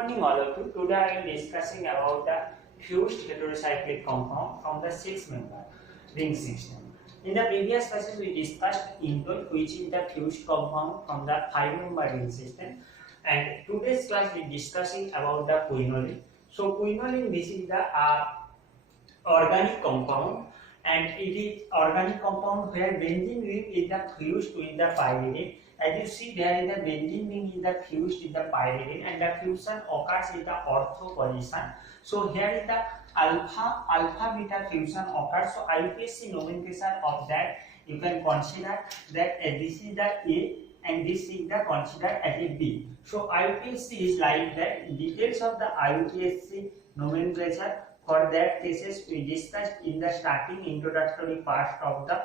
morning all of you. Today I am discussing about the fused heterocyclic compound from the 6-member ring system. In the previous classes we discussed indole, which is the fused compound from the 5-member ring system, and today's class we discussing about the quinoline. So quinoline, this is the organic compound, and it is organic compound where benzene ring is the fused with the pyridine. As you see, there is the benzene ring is the fused with the pyridine, and the fusion occurs in the ortho position. So here is the alpha beta fusion occurs. So IUPAC nomenclature of that you can consider that this is the A and this is the considered as a B. So IUPAC is like that. Details of the IUPAC nomenclature for that cases we discussed in the starting introductory part of the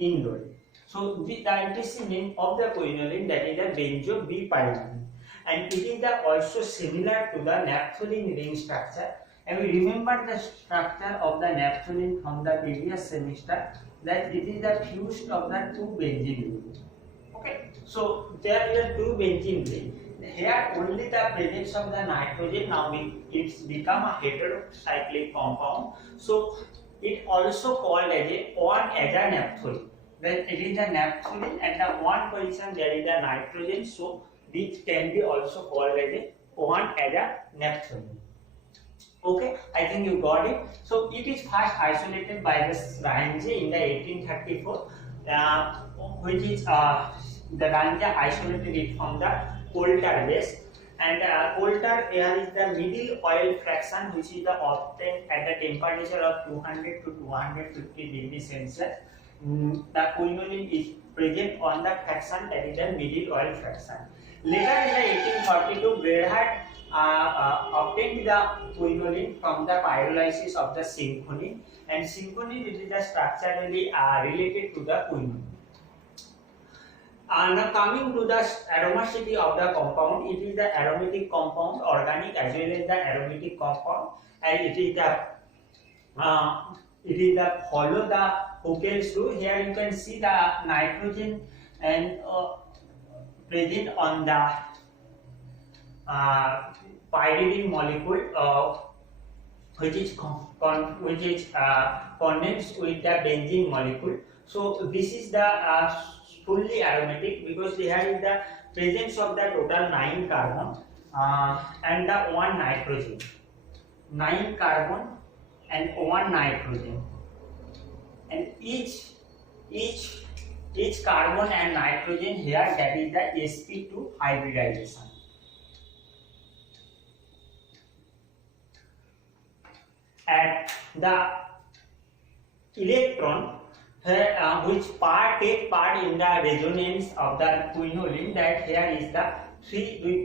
indole. So the IUPAC name of the quinoline, that is the benzo-B-pyridine, and it is the also similar to the naphthalene ring structure. And we remember the structure of the naphthalene from the previous semester, that it is the fused of the two benzene rings. Okay, so there is two benzene rings. Here only the presence of the nitrogen, now it's become a heterocyclic compound. So it also called as a one as a naphthalene. When it is a naphthalene, at the one position there is a nitrogen, so which can be also called as a one as a naphthalene. Okay, I think you got it. So it is first isolated by the Range in the 1834, which is the Range isolated it from the coulter base, and coulter here is the middle oil fraction, which is obtained at the temperature of 200 to 250 degrees Celsius. The quinoline is present on the fraction, that is the middle oil fraction. Later in the 1842, Gerhardt obtained the quinoline from the pyrolysis of the synchonine, and synchonine it is the structurally related to the quinoline. Now coming to the aromacity of the compound, it is the aromatic compound, organic as well as the aromatic compound, and it is the follow the Huckel's rule. Here you can see the nitrogen and present on the pyridine molecule, which is condensed with the benzene molecule. So this is the fully aromatic, because there is the presence of the total 9 carbon and the 1 nitrogen. 9 carbon and 1 nitrogen, and each carbon and nitrogen here, that is the sp2 hybridization. And the electron which take part in the resonance of the quinoline, that here is the 3 2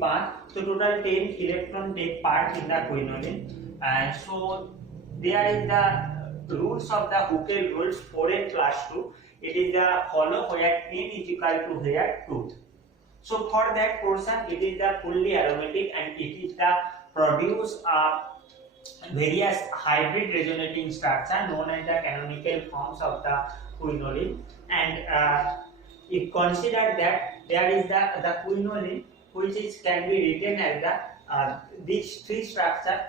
so total 10 electron take part in the quinoline, and so there is the rules of the Huckel rules 4n plus 2. It is the follow where n is equal to here 2. So for that portion it is the fully aromatic, and it is the produce various hybrid resonating structure known as the canonical forms of the quinoline. And if consider that there is the quinoline, which can be written as the these three structure,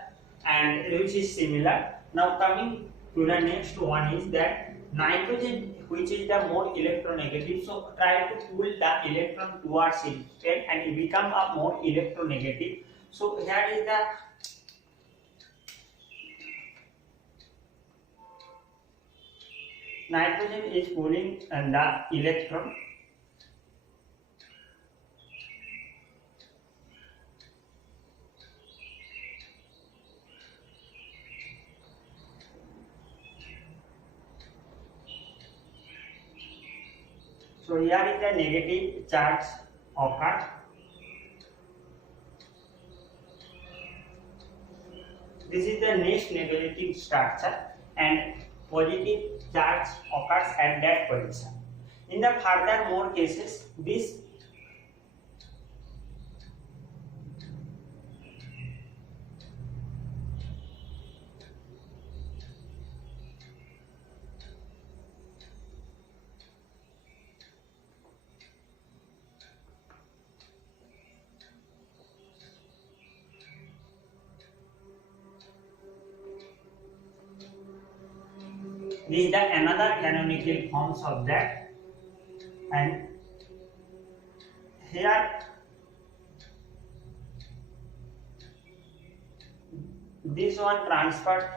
and which is similar. Now coming to the next one is that nitrogen, which is the more electronegative, so try to pull the electron towards it and it become a more electronegative. So here is the nitrogen is pulling the electron, so here is the negative charge occurs. This is the next negative structure, and positive charge occurs at that position. In the further more cases, this This is the another canonical forms of that, and here this one transferred.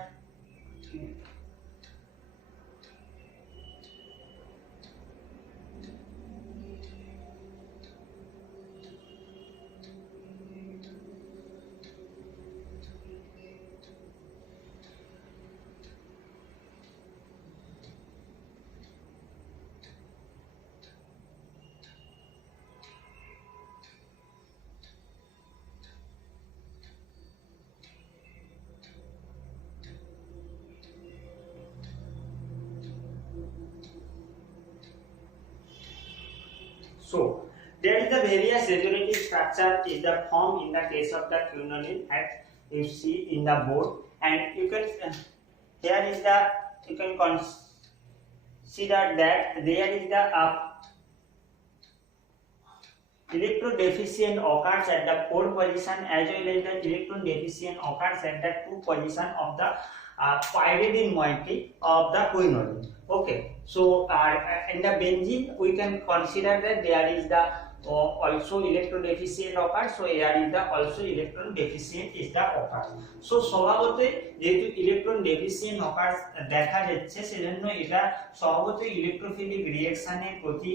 So there is the various regenerative structure is the form in the case of the quinoline, as you see in the board, and you can here is the, you can consider that there is the electron deficient occurs at the 4 position, as well as the electron deficient occurs at the 2 position of the pyridine moiety of the quinoline. Okay, so in the benzene we can consider that there is the also electron deficient occurs, so here is the also electron deficient is the occurs. So স্বভাবতই যেহেতু electron deficient occurs দেখা যাচ্ছে, সেজন্য এটা স্বভাবতই electrophilic রিঅ্যাকশনের প্রতি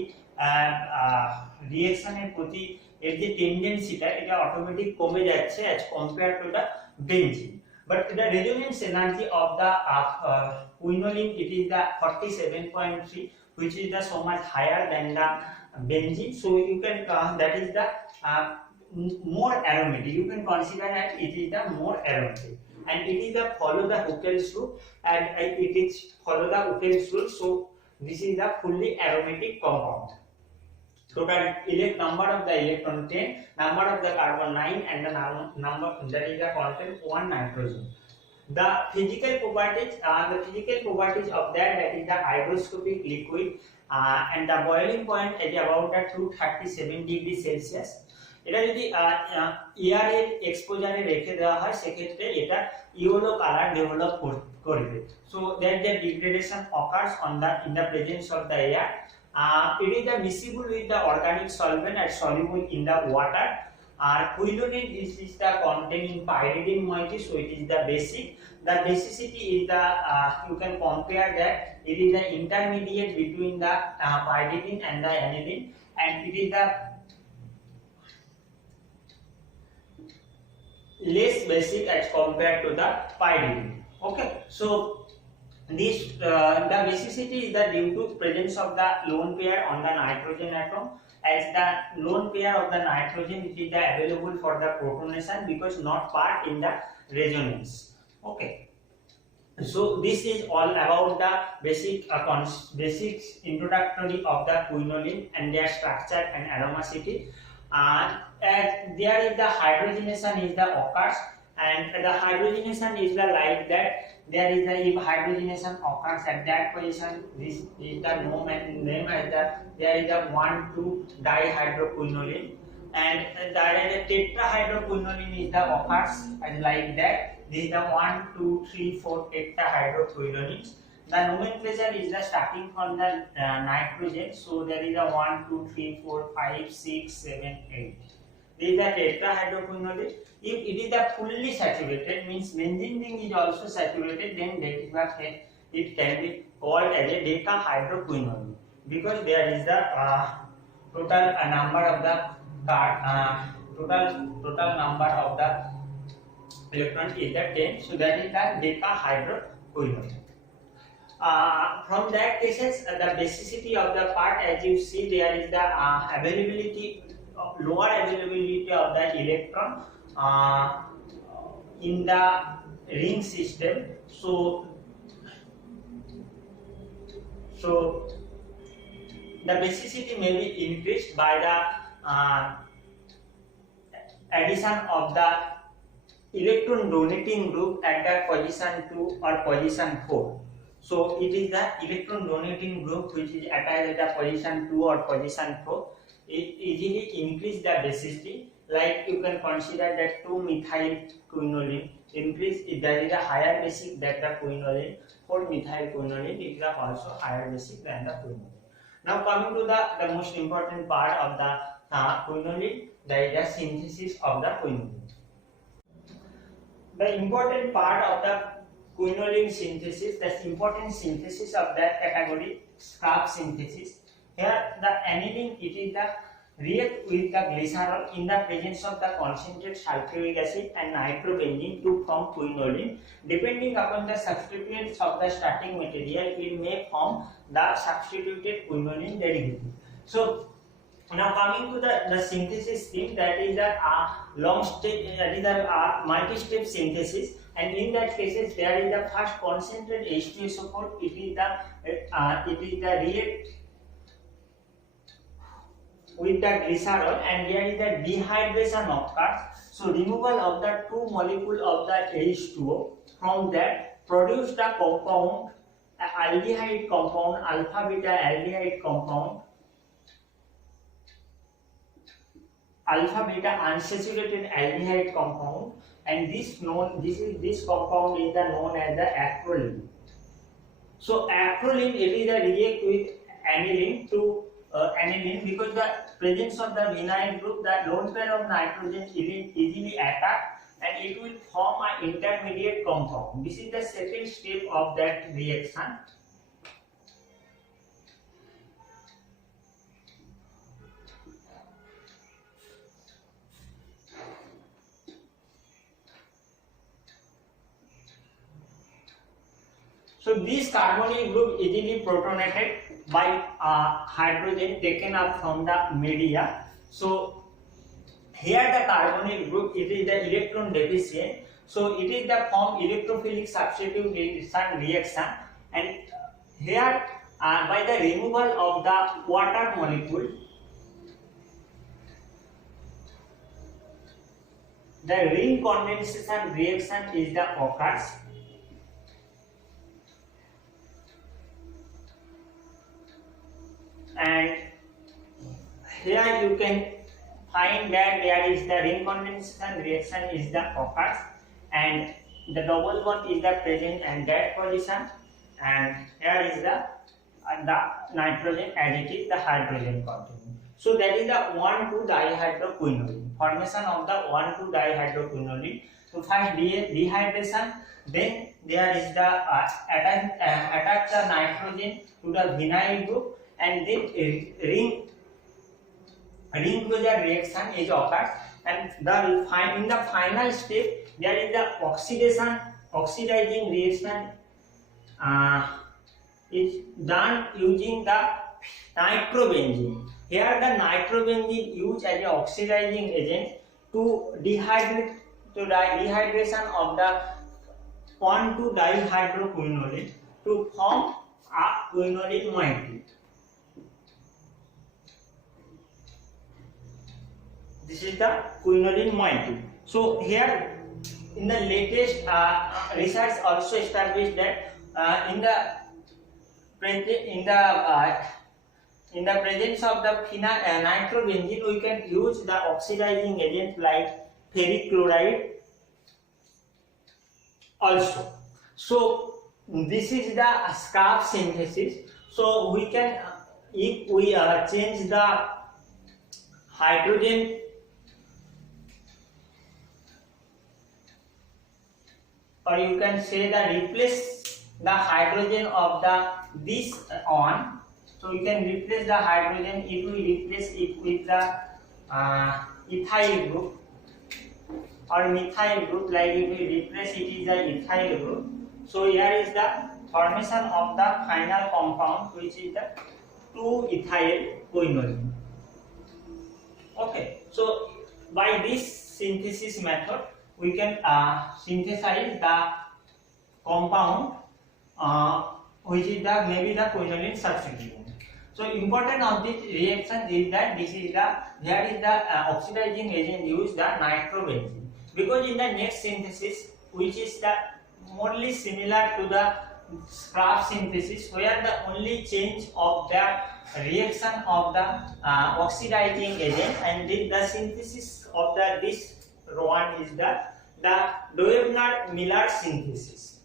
এর যে টেন্ডেন্সিটা এটা অটোমেটিক কমে যাচ্ছে as compared to the benzene. But the resonance energy of the quinoline, it is the 47.3, which is the so much higher than the benzene. So you can that is the more aromatic. You can consider that it is the more aromatic, and it is the follow the Huckel's rule, and it is follow the Huckel's rule. So this is the fully aromatic compound. Total number of the electron 10, number of the carbon 9, and the number that is the content 1 nitrogen. The physical properties of that is the hygroscopic liquid, and the boiling point is about 237 degrees Celsius. এটা যদি এয়ারের এক্সপোজারে রেখে দেওয়া হয় সেক্ষেত্রে এটা yellow colour develop করবে. So that the degradation occurs in the presence of the air. It is the miscible with the organic solvent and soluble in the water. Quinoline is the containing pyridine moiety, so it is the basic. The basicity is the you can compare that it is the intermediate between the pyridine and the aniline, and it is the less basic as compared to the pyridine. Okay, so this the basicity is the due to presence of the lone pair on the nitrogen atom, as the lone pair of the nitrogen it is the available for the protonation because not part in the resonance. Okay, so this is all about the basic introductory of the quinoline and their structure and aromacity. As there is the hydrogenation is the occurs, and the hydrogenation is the like that. There is the, if hydrogenation occurs at that position, this is the name as the, there is the 1,2 dihydroquinoline, and the tetrahydroquinoline is the occurs as like that. This is the 1, 2, 3, 4 tetrahydroquinolines. The nomenclature is the starting from the nitrogen, so there is a 1, 2, 3, 4, 5, 6, 7, 8. This is the tetrahydroquinoline. If it is the fully saturated, means benzene ring is also saturated, then that is what it can be called as a decahydroquinoline, because there is the total number of the total number of the electrons is the 10, so that is the decahydroquinoline. From that cases, the basicity of the part, as you see, there is the lower availability of the electron in the ring system. So the basicity may be increased by the addition of the electron donating group at the position 2 or position 4. So it is the electron donating group which is attached at the position 2 or position 4. It easily increase the basicity. like you can consider that 2-methyl quinoline increase, there is a higher basic than the quinoline. 4-methyl quinoline is also higher basic than the quinoline. Now coming to the most important part of the quinoline, that is the synthesis of the quinoline. The important part of the quinoline synthesis, the important synthesis of that category, Scarf synthesis. Here the aniline, it is the react with the glycerol in the presence of the concentrated sulfuric acid and nitrobenzene to form quinoline. Depending upon the substituents of the starting material, it may form the substituted quinoline derivative. So now coming to the synthesis scheme, that is a long step, that is a multi-step synthesis, and in that cases there is the first concentrated H2SO4. It is the react with the glycerol, and there is the dehydration occurs. So removal of the 2 molecule of the H2O, from that produce the compound, aldehyde compound, alpha beta aldehyde compound, alpha beta unsaturated aldehyde compound, and this compound is known as the acrolein. So acrolein, it is a react with aniline to aniline, because the presence of the vinyl group, the lone pair of nitrogen easily attack, and it will form an intermediate compound. This is the second step of that reaction. So this carbonyl group easily protonated by hydrogen taken up from the media. So here the carbonyl group, it is the electron deficient. So it is the form electrophilic substitution reaction, and here by the removal of the water molecule, the ring condensation reaction is the occurs. And here you can find that there is the ring condensation reaction is the occurs, and the double bond is the present and that position, and here is the nitrogen additive, the hydrogen content. So that is the 1,2-dihydroquinoline, formation of the 1,2-dihydroquinoline. So first dehydration, then there is the attach the nitrogen to the vinyl group, and then ring closure reaction is occurs, and in the final step there is the oxidizing reaction is done using the nitrobenzene. Here the nitrobenzene used as an oxidizing agent to dehydration of the 1,2-dihydroquinoline to form a quinoline moiety. This is the quinoline moiety. So here in the latest research also established that in the presence of the nitrobenzene, we can use the oxidizing agent like ferric chloride also. So this is the Scarf synthesis. So we can, if we change the hydrogen or you can say the replace the hydrogen of this on. So you can replace the hydrogen if we replace it with the ethyl group or methyl group, like if we replace it is the ethyl group. So here is the formation of the final compound, which is the 2-ethyl quinoline. Okay, so by this synthesis method we can synthesize the compound which is the maybe the quinoline substituent. So important of this reaction is that there is the oxidizing agent used, the nitrobenzene, because in the next synthesis, which is the morely similar to the Scarf synthesis, where the only change of the reaction of the oxidizing agent, and the synthesis of this one is the Doebner-Miller synthesis.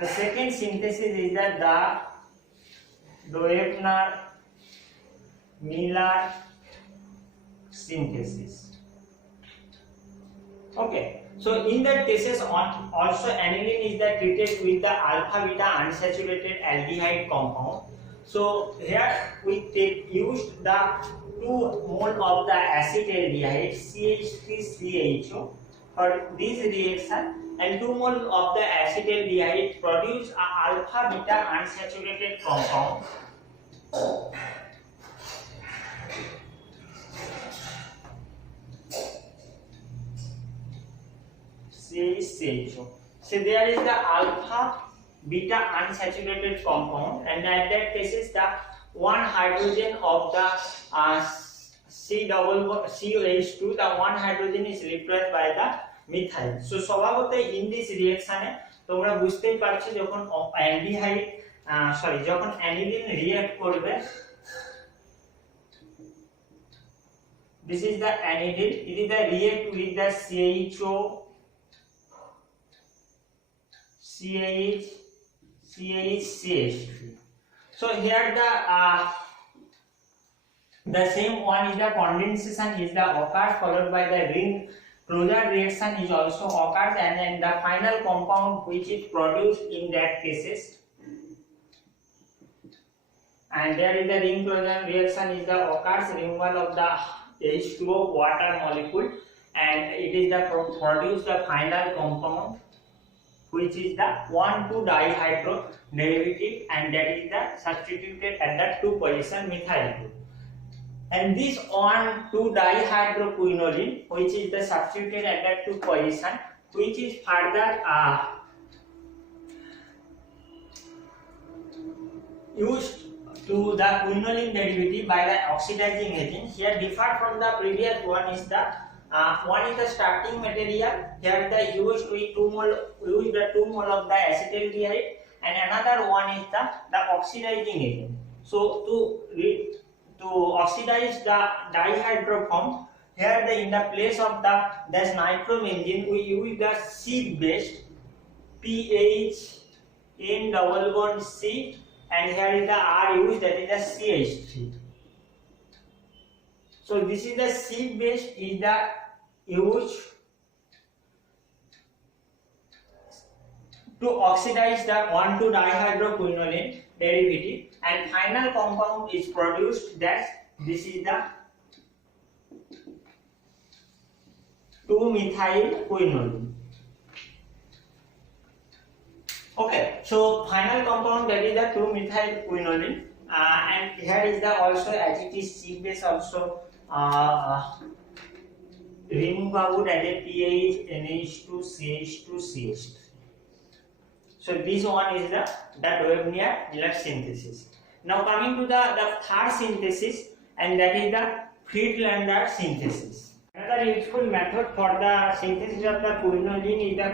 The second synthesis is the Doebner-Miller synthesis. Okay, so in that cases also aniline is treated with the alpha beta unsaturated aldehyde compound. So here we used the 2 mole of the acetaldehyde CH3CHO for this reaction, and 2 mole of the acetaldehyde produce a alpha beta unsaturated compound. CHO. So there is the alpha beta unsaturated compound, and at that cases the one hydrogen of the COH2, the one hydrogen is replaced by the methyl. So স্বভাবত in this reaction তোমরা বুঝতেই পারছো যখন aldehyde যখন aniline react করবে, this is the aniline, it is the react with the CH3. So here the same one is the condensation is the occurs, followed by the ring closure reaction is also occurs, and then the final compound which is produced in that cases, and there is the ring closure reaction is the occurs removal of the H2O water molecule, and it is the produce the final compound which is the 1,2-dihydro derivative, and that is the substituted at the 2 position methyl group. And this 1,2-dihydroquinoline which is the substituted at the 2 position, which is further used to the quinoline derivative by the oxidizing agent. Here differ from the previous one is the one is the starting material. Here the used with 2 mole of the acetaldehyde, and another one is the oxidizing agent. So to oxidize the dihydroform, here in the place of this nitrobenzene we use the C based PH N double bond C, and here is the R used, that is the CH3. So this is the C based is the used to oxidize the 1,2-dihydroquinoline derivative, and final compound is produced, that this is the 2-methylquinoline. Okay, so final compound that is the 2-methylquinoline, and here is the also as it is C base also removable at a pH NH2 CH2 CH3. So this one is the Doebner-Miller synthesis. Now coming to the third synthesis, and that is the Friedlander synthesis. Another useful method for the synthesis of the quinoline is the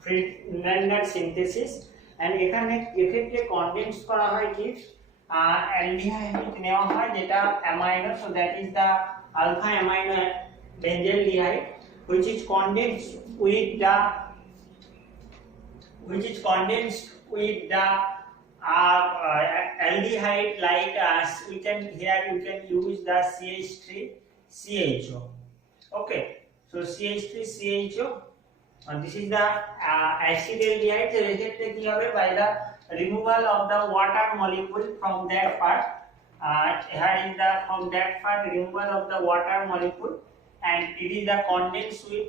Friedlander synthesis, and এখানে এক্ষেত্রে condense করা হয় কি aldehyde নেওয়া হয় যেটা amino, so that is the alpha amino benzaldehyde which is condensed with the aldehyde, like you can use the CH3CHO. Okay, so CH3CHO, and this is the acetaldehyde. So by the removal of the water molecule from that part, here is the from that part removal of the water molecule, and it is the condensed with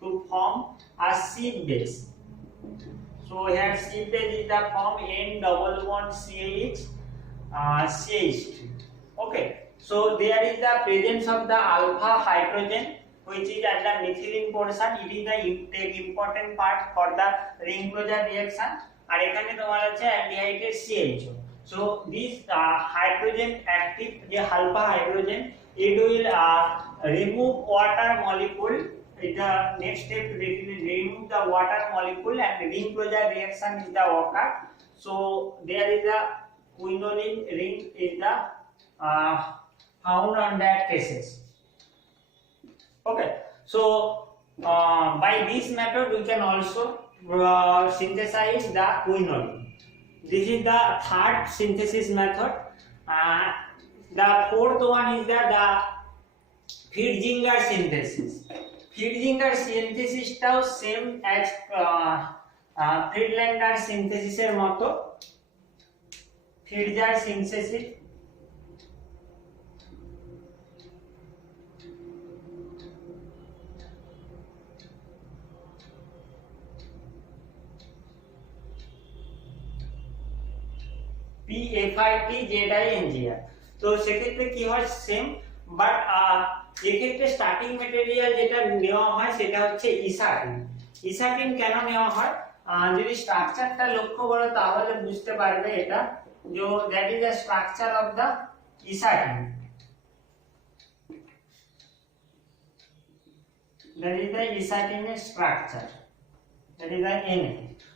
to form a C base. So here C base is the form N double bond CH CH3. Okay, so there is the presence of the alpha hydrogen which is at the methylene portion. It is the important part for the ring closure reaction, আর এখানে তোমার আছে aldehyde CHO. So this hydrogen active the alpha hydrogen, it will remove water molecule. The next step remove the water molecule, and ring closure reaction is the occur. So there is a quinoline ring is the found on that cases. Okay, so by this method we can also synthesize the quinoline. This is the third synthesis method. The fourth one is the Friedzinger synthesis. Friedzinger synthesis টাও same as Friedlander synthesis এর মতো। Friedzinger synthesis PFITZINGR। তো সেক্ষেত্রে কি হয় same, but এক্ষেত্রে starting material যেটা নেওয়া হয় সেটা হচ্ছে ইসাটিন। ইসাটিন কেন নেওয়া হয়, যদি স্ট্রাকচারটা লক্ষ্য করো তাহলে বুঝতে পারবে এটা, যে that is the structure of the isatin, that is the ইসাটিনের structure, that is the Na।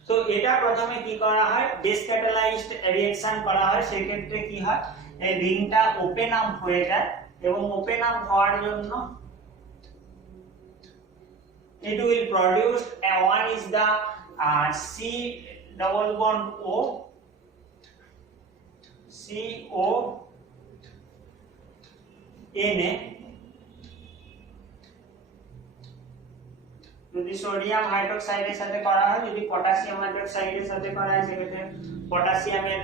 তো এটা প্রথমে কি করা হয়, ডেসক্যাটালাইজড রিঅ্যাকশন করা হয়। সেই ক্ষেত্রে কি হয়, এই রিংটা ওপেন আপ হয়ে যায় এবং ওপেন আপ হওয়ার জন্য it will produce one is the C double bond O, CO Na। যদি সোডিয়াম হাইড্রোক্সাইডের সাথে করা হয়, যদি পটাশিয়াম হাইড্রোক্সাইডের সাথে করা হয়, সেক্ষেত্রে পটাশিয়ামের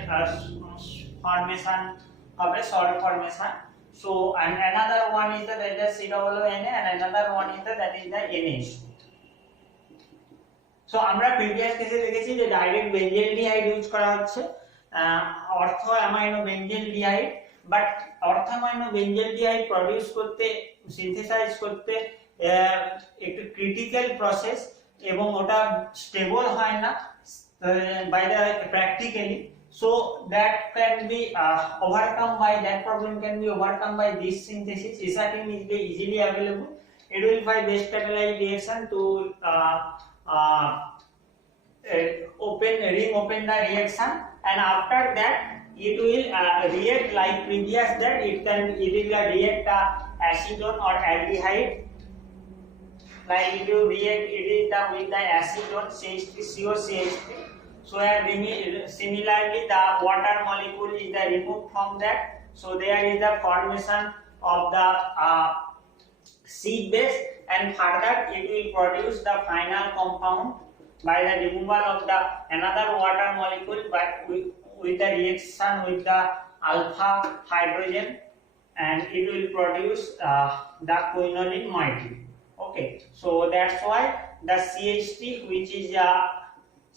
ফর্মেশন হবে, salt formation. So and another one is that is the COONA and another one is that is the NH। So আমরা প্রিভিয়াস কেসে দেখেছি যে ডাইরেক্ট বেঞ্জেলডিহাইড ইউজ করা হচ্ছে, ortho amino benzaldehyde, but ortho amino benzaldehyde produce করতে, synthesize করতে একটু critical process এবং ওটা স্টেবল হয় না by the practically. So that can be overcome by, that problem can be overcome by this synthesis. Isatin is easily available. It will by base catalyzed reaction to open the reaction, and after that it will react like previous that it will react acetone or aldehyde. Like if you react it is with the acetone CH3COCH3. So similarly the water molecule is removed from that, so there is the formation of the seed base, and further it will produce the final compound by the removal of the another water molecule, but with the reaction with the alpha hydrogen, and it will produce the quinoline moiety. Okay, so that's why the CH3 which is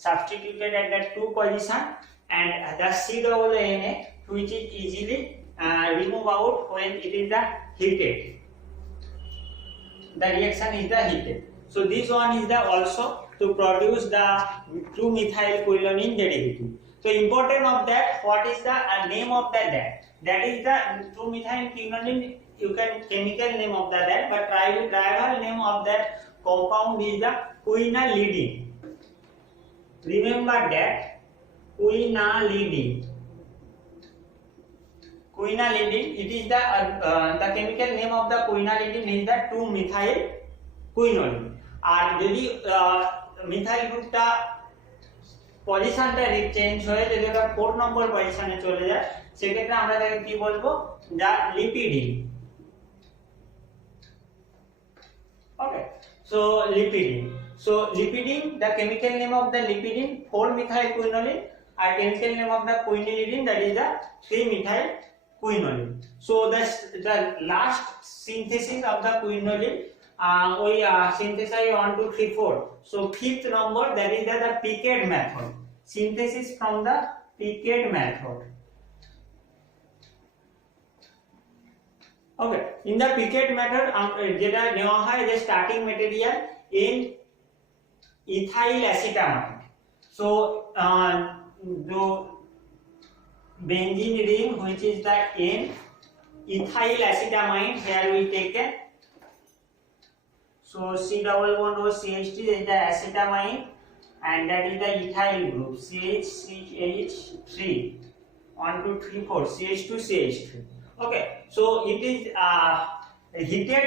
substituted at the 2 position, and the COONA which is easily removed out when it is the heated, the reaction is the heated. So this one is the also to produce the 2-methylquinoline derivative. So important of that, what is the name of that is the 2-methylquinoline, you can chemical name of that, but tribal name of that compound is the quinolidine. Remember that quinolidine, it is the chemical name of the quinolidine is the 2-methylquinoline. আর যদি methyl গ্রুপটা পজিশনটা change হয়ে যদি ওটা 4 নম্বর পজিশনে চলে যায়, সেক্ষেত্রে আমরা তাকে কি বলবো, যা লিপিডিন। ওকে, so লিপিডিন, so lipidine, the chemical name of the lipidine 4-methylquinoline, and chemical name of the quinolidine, that is the 3-methylquinoline. So the last synthesis of the quinoline we synthesize 1 2 3 4. So fifth number, that is the Piquet method, synthesis from the Piquet method. Okay, in the Piquet method যেটা নেওয়া হয় যে starting material in ethyl acetamide. So the benzene ring which is the N, ethyl acetamide, here we take it. So C double bond O CH3 is the acetamide, and that is the ethyl group CH3 1 2 3 4 CH2 CH3. Okay, so it is heated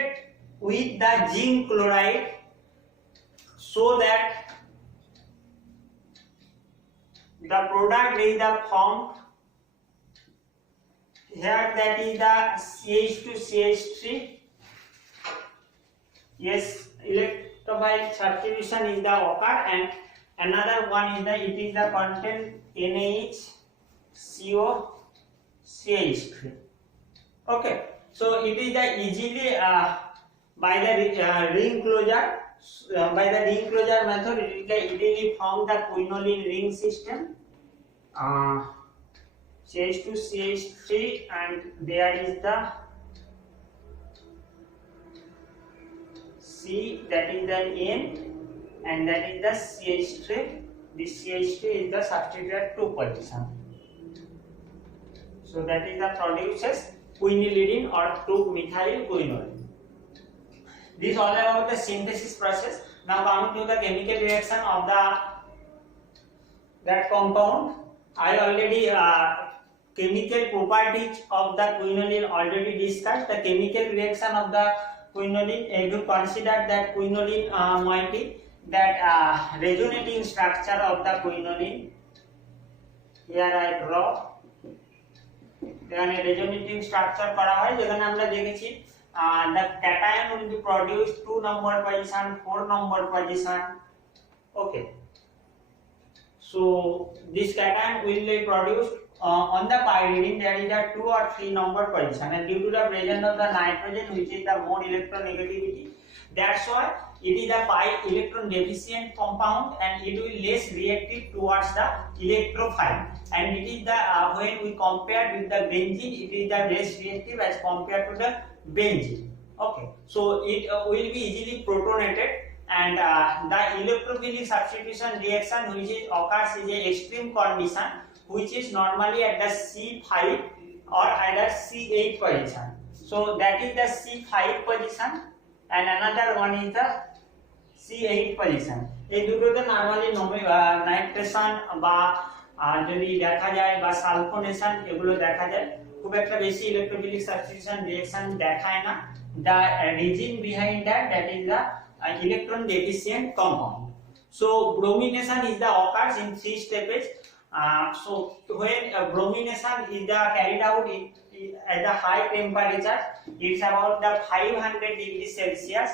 with the zinc chloride so that the product is the formed here, that is the CH2CH3. Yes, electrophile substitution is the occur, and another one is the it is the content NaHCO CH3. Okay, so it is the easily by the ring closure. By the ring closure method, it can easily form the quinoline ring system. CH2CH3, and there is the C, that is the N, and that is the CH3. This CH3 is the substituted 2 position. So that is the produces quinolidine or 2-methyl quinoline. This is all about the synthesis process. Now coming to the chemical reaction of that compound. I already chemical properties of the quinoline already discussed. The chemical reaction of the quinoline, if you consider that quinoline moiety, that resonating structure of the quinoline, here I draw. এখানে resonating structure করা হয়, যেখানে আমরা দেখেছি the cation will be produced 2 number position, 4 number position. Okay, so this cation will be produced on the pyridine. There is a 2 or 3 number position, and due to the presence of the nitrogen, which is the more electronegativity, that's why it is a pi electron deficient compound, and it will less reactive towards the electrophile, and it is the when we compare with the benzene, it is the less reactive as compared to the benzene. Okay, so it will be easily protonated, and the electrophilic substitution reaction which is occurs is a extreme condition, which is normally at the C5 or either C8 position. So that is the C5 position, and another one is the C8 position. এই দুটোতে normally nitration বা যদি দেখা যায় বা sulphonation এগুলো দেখা যায়, খুব একটা বেশি ইলেকট্রোফিলিক সাবস্টিটিউশন রিঅ্যাকশন দেখায় না। The reason behind that is the electron deficient compound. So bromination is the occurs in 3 stages. So when bromination is the carried out at the high temperature, it's about the 500 degrees Celsius.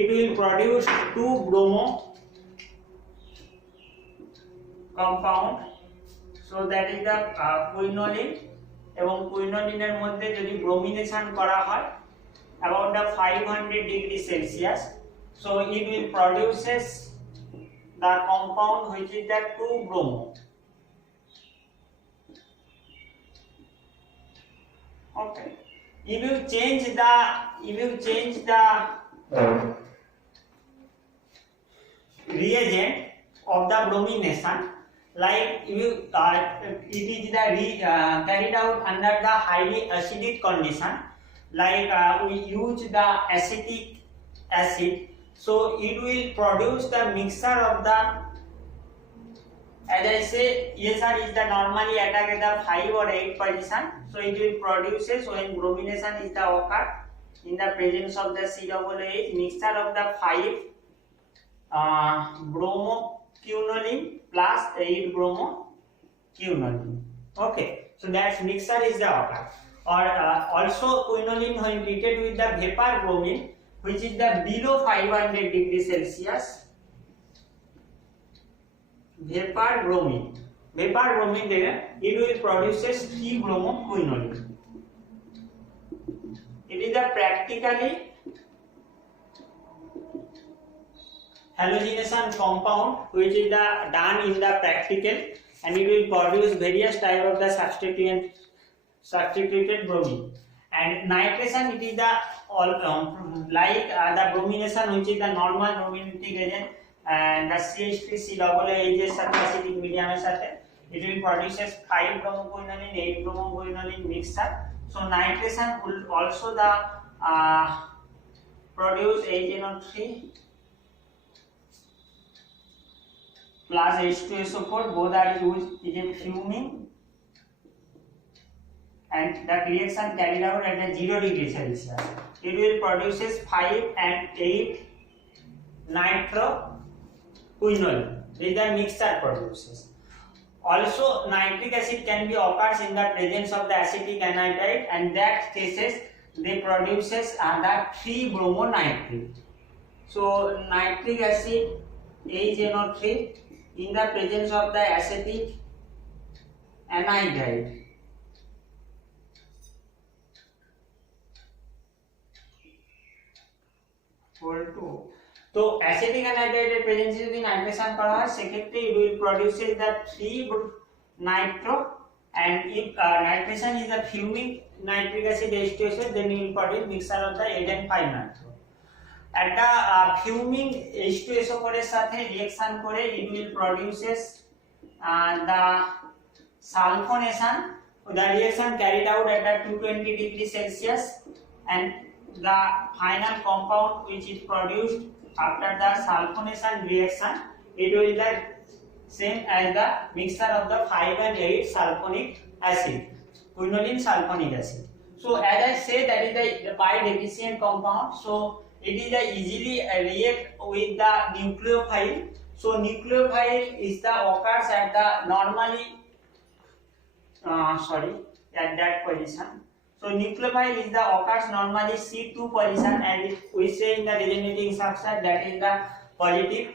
It will produce 2-bromo compound. So that is the quinoline, এবং quinoline মধ্যে যদি bromination করা হয় about the 500 degrees Celsius, so it will produces the compound which is the 2-bromo. Okay, if you change the reagent of the bromination, like it is the carried out under the highly acidic condition, like we use the acetic acid, so it will produce the mixture of the, as I say, ESR is the normally attack at the 5 or 8 position, so it will produces when bromination is the occur in the presence of the COOH mixture of the 5 bromoquinoline plus 8 bromoquinoline. Okay, so that mixture is the occur. Or also quinoline when treated with the vapor bromine, which is the below 500 degrees Celsius. Vapor bromine there, it will produces 3-bromoquinoline. It is a practically halogenation compound which is done in the practical, and it will produce various type of the substituted bromine. And nitration, it is the like the bromination which is the normal brominating agent, and the CH3COOH এর সাথে acidic মিডিয়ামের সাথে it will produces 5-bromoquinoline 8-bromoquinoline mixture. So nitration will also the produce HNO3 plus H2SO4, both are used in fuming, and that reaction carried out at the 0 degree Celsius. It will produces 5 and 8 nitroquinol. This is the mixture produces. Also, nitric acid can be occurs in the presence of the acetic anhydride, and that cases they produces the 3-bromonitrate. So nitric acid HNO3 in the presence of the acetic anhydride equal to, তো acetic অ্যানহাইড্রাইডের প্রেজেন্সে যদি nitration করা হয় সেক্ষেত্রে it will produces the 3 nitro, and if nitration is a fuming nitric acid H2SO, then you will produce mixture of the 8 and 5 nitro. একটা ফিউমিং H2SO এর সাথে reaction করে it will produces the sulfonation. The reaction carried out at 220 degree Celsius, and the final compound which is produced after the sulfonation reaction, it will be same as the mixture of the 5 and 8 sulfonic acid, quinoline sulfonic acid. So as I said, that is the pi deficient compound, so it is easily react with the nucleophile. So nucleophile is the occurs at the normally at that position. So nucleophile is the occurs normally C2 position, and we say in the regenerating structure that is the positive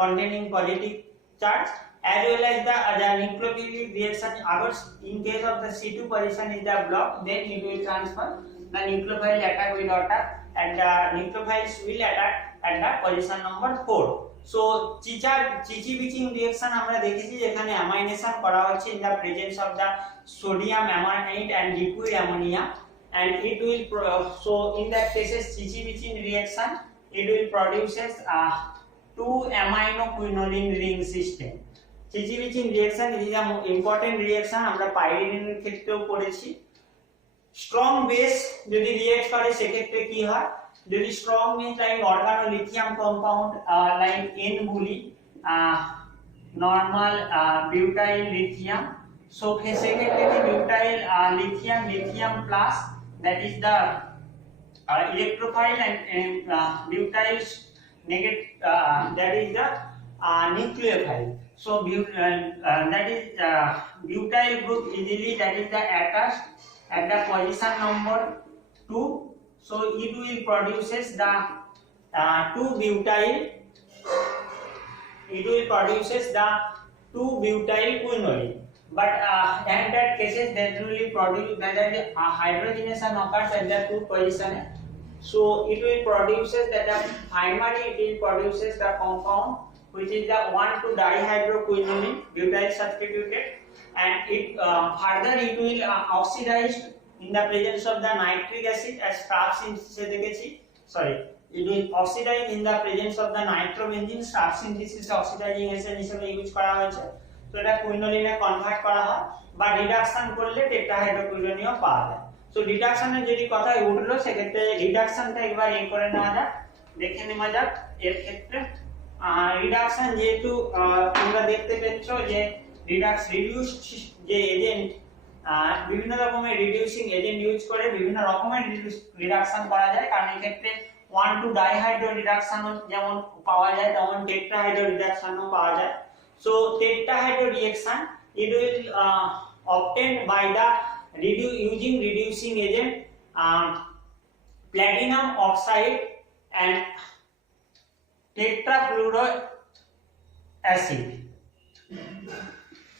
containing positive charge, as well as the nucleophilic reaction occurs in case of the C2 position is the block, then it will transfer the nucleophile attack will attack, and the nucleophiles will attack at the position number 4. So চিচি-বিচিং reaction আমরা দেখেছি যেখানে amination করা হচ্ছে in the presence of the sodium ammonite and liquid ammonia, and it will so in that cases chichi-biching reaction it will produces 2 aminoquinoline ring system. চিচি-বিচিং reaction is a important reaction, আমরা পাইরিডিনের ক্ষেত্রেও পড়েছি। Strong base যদি react করে সেক্ষেত্রে কি হয়, যদি strong means like organolithium compound like N buli, normal butyl lithium, so সেক্ষেত্রে butyl lithium plus, that is the electrophile, and butyl negative, that is the nucleophile. So that is butyl group easily, that is the attached at the position number 2. So it will produces the 2-butyl. It will produces the 2-butyl quinoline. But in that cases that will produce whether the hydrogenation occurs at the 2 position. So it will produces that the primary it will produces the compound which is the 1,2-dihydroquinoline butyl substituted, and it further it will oxidize in the presence of the nitric acid as Stark synthesis দেখেছি, it will oxidize in the presence of the nitrobenzene. Stark synthesis oxidizing agent হিসেবে use করা হয়েছে, তো এটা কুইনোলিনে convert করা হয় বা reduction করলে টেট্রাহাইড্রোকুইনোনিও পাওয়া যায়। সো রিডাকশনের যদি কথা উঠলো সেক্ষেত্রে রিডাকশনটা একবার এই করে নেওয়া যাক, দেখে নেওয়া যাক। এর ক্ষেত্রে রিডাকশন যেহেতু তোমরা দেখতে পেচ্ছ যে রিডিউস যে এজেন্ট বিভিন্ন রকমের রিডিউসিং এজেন্ট ইউজ করে বিভিন্ন রকমের রিডাকশন করা যায়, কারণ এই ক্ষেত্রে 1,2-ডাইহাইড্রো রিডাকশন যেমন পাওয়া যায় তেমন টেট্রাহাইড্রো রিডাকশনও পাওয়া যায়। So tetrahydro reaction it will obtained by the using reducing agent platinum oxide and tetrafluoro acid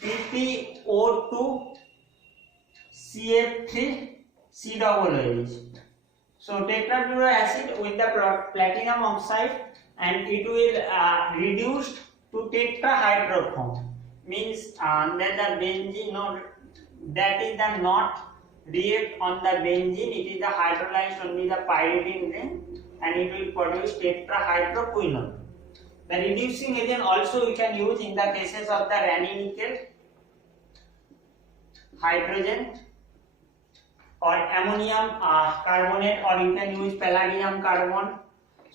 PPO2 CF3 COOH. So tetrafluoro acid with the platinum oxide, and it will reduce to tetrahydroform, means that the benzene that is the not react on the benzene, it is the hydrolyzed only the pyridine ring, and it will produce tetrahydroquinone. The reducing agent also we can use in the cases of the ranitidine, hydrogen or ammonium carbonate, or you can use palladium carbon.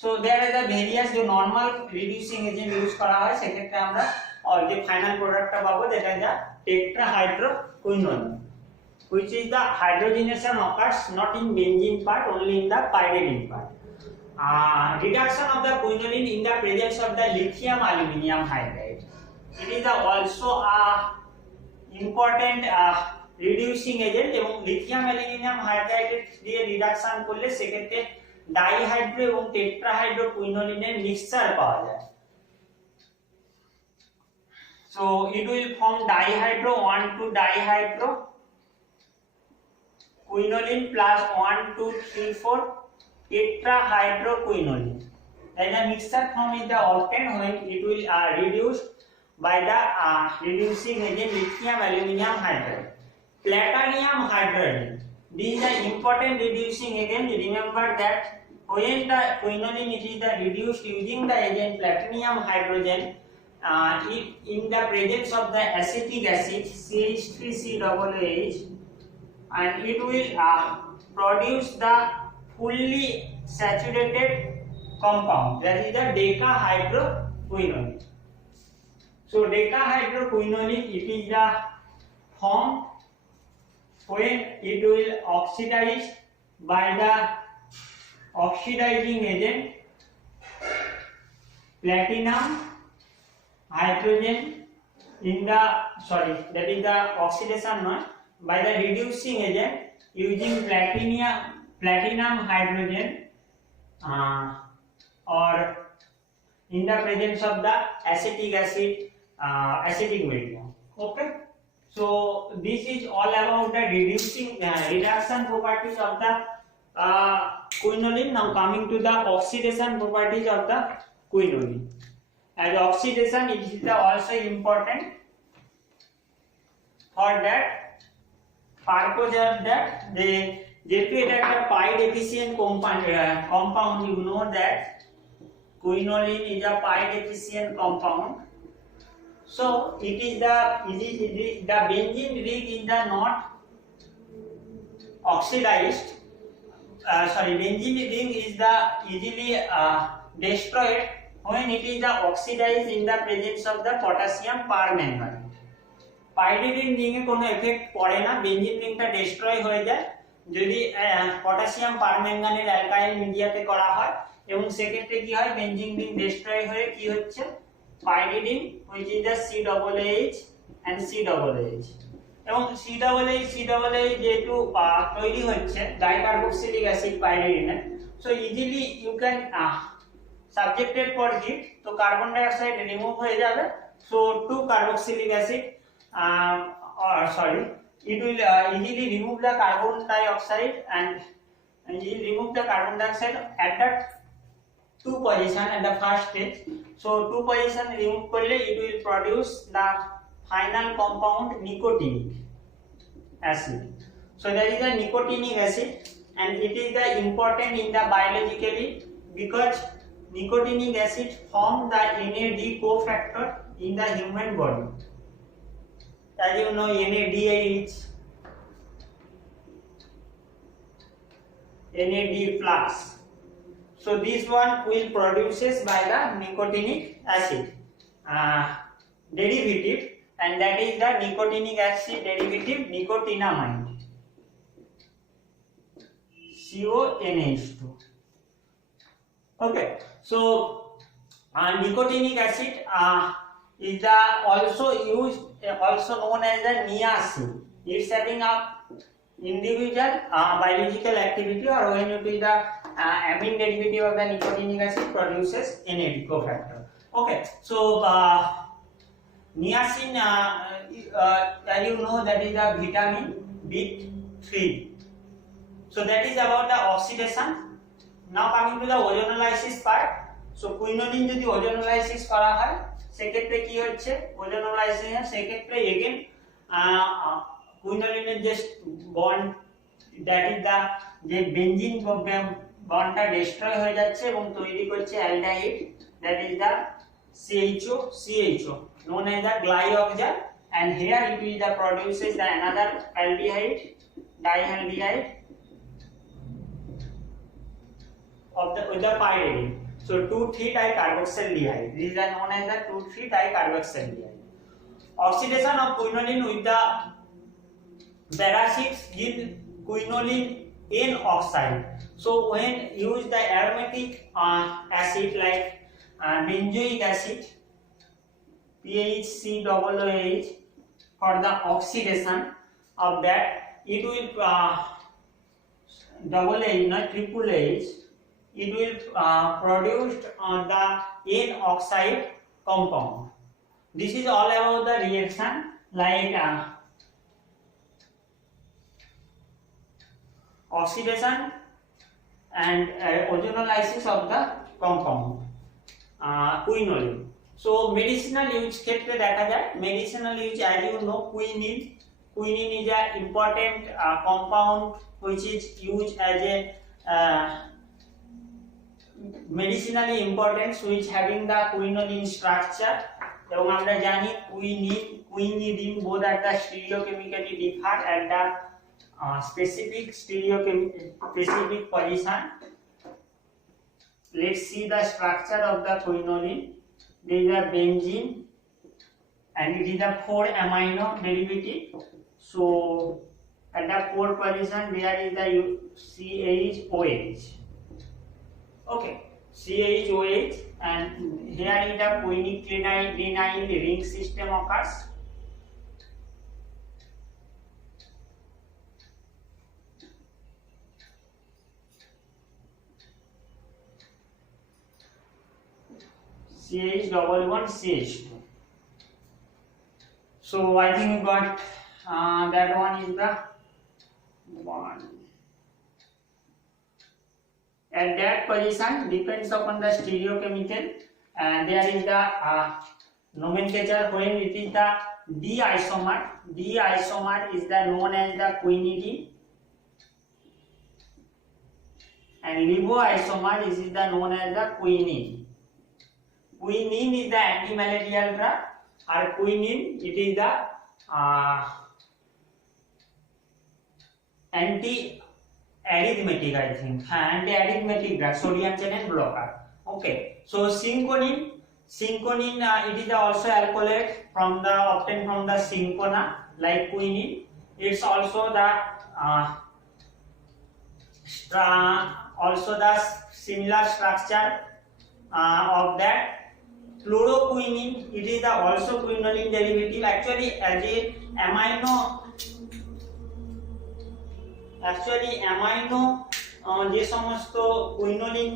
So there are the various जो normal reducing agent use करा है সেক্ষেত্রে আমরা और जो final प्रोडक्टটা পাবো that is the tetrahydroquinone, which is the hydrogenation occurs not in benzene part, only in the pyridine part. Reduction of the quinoline in the presence of the lithium aluminum hydride. It is also a important reducing agent এবং lithium aluminium hydride দিয়ে reduction করলে সেক্ষেত্রে ডাইহাইড্রো এবং টেট্রাহাইড্রোকুইনোলিনের mixture পাওয়া যায়। So it will form dihydro 1,2-dihydro quinoline plus 1,2,3,4 tetrahydroquinoline. And the mixture form is the obtained when it will reduce by the reducing agent lithium aluminum hydride. Platinum hydrogen. This is the important reducing agent. Remember that when the quinoline it is the reduced using the agent platinum hydrogen, in the presence of the acetic acid CH3COOH, and it will produce the fully saturated compound, that is the decahydroquinoline. So decahydroquinoline it is the form when it will oxidize by the oxidizing agent platinum hydrogen in the that is the oxidation not by the reducing agent using platinum hydrogen or in the presence of the acetic acid acidic medium. Okay, so this is all about the reduction properties of the quinoline. Now coming to the oxidation properties of the quinoline. As oxidation it is also important for that purpose of that যেহেতু এটা একটা pi deficient compound, you know that quinoline is a pi deficient compound. So it is the benzene ring is the not oxidized. Benzene ring is the easily destroyed when it is the oxidized in the presence of the potassium permanganate. Pyridine ring এ কোনো effect পড়ে না, benzene রিংটা destroy হয়ে যায় যদি potassium permanganate alkyl মিডিয়াতে করা হয়, এবং সেক্ষেত্রে কি হয় বেনজিন রিং ডিস্ট্রয় হয়ে কি হচ্ছে pyridine which is the COOH and COOH, এবং COOH যেহেতু তৈরি হচ্ছে dicarboxylic acid pyridine, so easily you can subjected for heat, তো কার্বন ডাই অক্সাইড রিমুভ হয়ে যাবে, so 2 carboxylic acid it will easily remove the carbon dioxide and remove the carbon dioxide at that 2 position at the first stage. So 2 position remove করলে it will produce the final compound nicotinic acid. So there is a nicotinic acid and it is the important in the biologically because nicotinic acid form the NAD cofactor in the human body. As you know, NADH, NAD flux. So this one will produces by the nicotinic acid derivative, and that is the nicotinic acid derivative nicotinamide, CONH2. Okay, so nicotinic acid is the also known as the niacin. It's having a individual biological activity, or when it is the amine derivative of the nicotinic acid produces NAD cofactor. Okay, so niacin as you know that is the vitamin B3. So that is about the oxidation. Now coming to the ozonolysis part. So quinoline যদি ozonolysis করা হয় সেক্ষেত্রে কি হচ্ছে ozonolysis এর সেক্ষেত্রে again কুইনোলিনের যে bond that is দা যে বেনজিন বন্ডটা ডিস্ট্রয় হয়ে যাচ্ছে এবং তৈরি করছে aldehyde that is the CHO known as the glyoxal, and here it is the produces the another aldehyde dihaldehyde of the with the pyridine. So 2,3-dicarboxylaldehyde. These are known as the 2,3-dicarboxylaldehyde. oxidation of quinoline with the baracids yield quinoline N oxide. So when use the aromatic acid like benzoic acid PHCOOH for the oxidation of that, it will double H, not triple H, it will produce the N oxide compound. This is all about the reaction like oxidation and ozonolysis of the compound quinoline. So medicinal use ক্ষেত্রে দেখা যায়, medicinal use as you know, quinine is an important compound which is used as a medicinally important, which having the quinoline structure. এবং আমরা জানি quinidine both at the stereochemically differ at the specific position. Let's see the structure of the quinoline. There is a benzene and it is a 4 amino derivative. So at the 4 position there is the CHOH. Okay, CHOH, and here is the quinine ring system occurs. CH11CH2. So I think we got that one is the one. At that position depends upon the stereochemical, and there is the nomenclature when it is the D isomer. D isomer is the known as the quinidine, and ribo isomer is the known as the quinine. Quinine is the anti-malarial drug, or quinine it is the anti-arrhythmic, I think, anti-arrhythmic drug, sodium channel blocker. Okay, so cinchonine it is also alkaloid obtained from the cinchona like quinine. It's also the similar structure of that. Chloroquine, it is the also quinoline derivative. Actually amino যে সমস্ত quinoline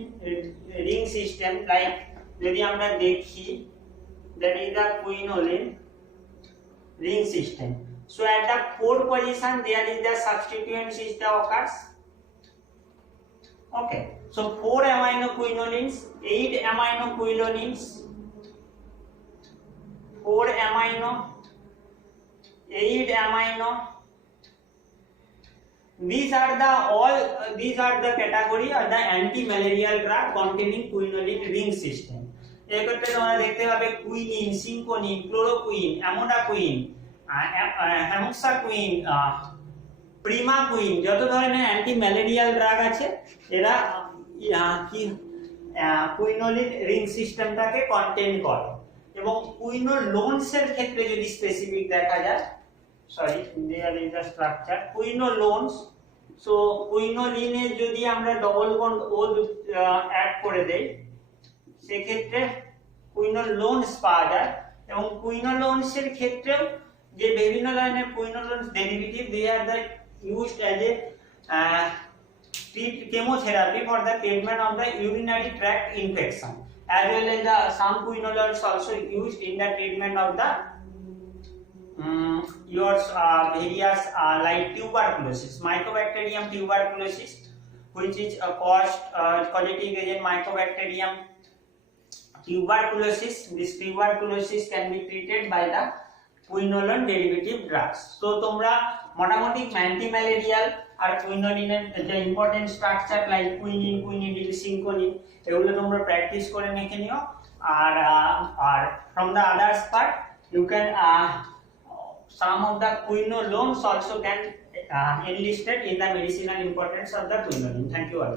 ring system, like যদি আমরা দেখি, that is the quinoline ring system. So at the 4th position there is the substituent system occurs. Okay, so 4 amino quinolines, 8 amino quinolines, 4 amino, 8 amino. These are the category of the anti-malarial drug containing quinoline ring system. এই ক্ষেত্রে তোমরা দেখতে পাবে quinine, সিনকোনিন, chloroquine, অ্যামোডাকুইন, হেমোক্সাকুইন, প্রিমাকুইন, যত ধরনের anti malarial drug আছে এরা কি কুইনোলিন রিং সিস্টেমটাকে কন্টেইন করে। এবং কুইনোলোনসের ক্ষেত্রে যদি স্পেসিফিক দেখা যায়, sorry there is the structure quinolones. So কুইনোলিনে যদি আমরা ডবল বন্ড ও অ্যাড করে দেই সেক্ষেত্রে কুইনোলোনস পাওয়া যায়। এবং কুইনোলোনসের ক্ষেত্রেও যে বিভিন্ন ধরনের quinolones derivative they are the used as a chemotherapy for the treatment of the urinary tract infection, as well as the some quinolones also used in the treatment of the various like tuberculosis, Mycobacterium tuberculosis, which is caused causative agent Mycobacterium tuberculosis. This tuberculosis can be treated by the quinoline derivative drugs. So তোমরা মোটামুটি antimalarial আর কুইনোলিনের যে important structure like quinine, quinidine, cinchonine এগুলো তোমরা practice করে নিয়ে নিও। আর from the others part you can some of the quinolones also can enlisted in the medicinal importance of the quinoline. Thank you all.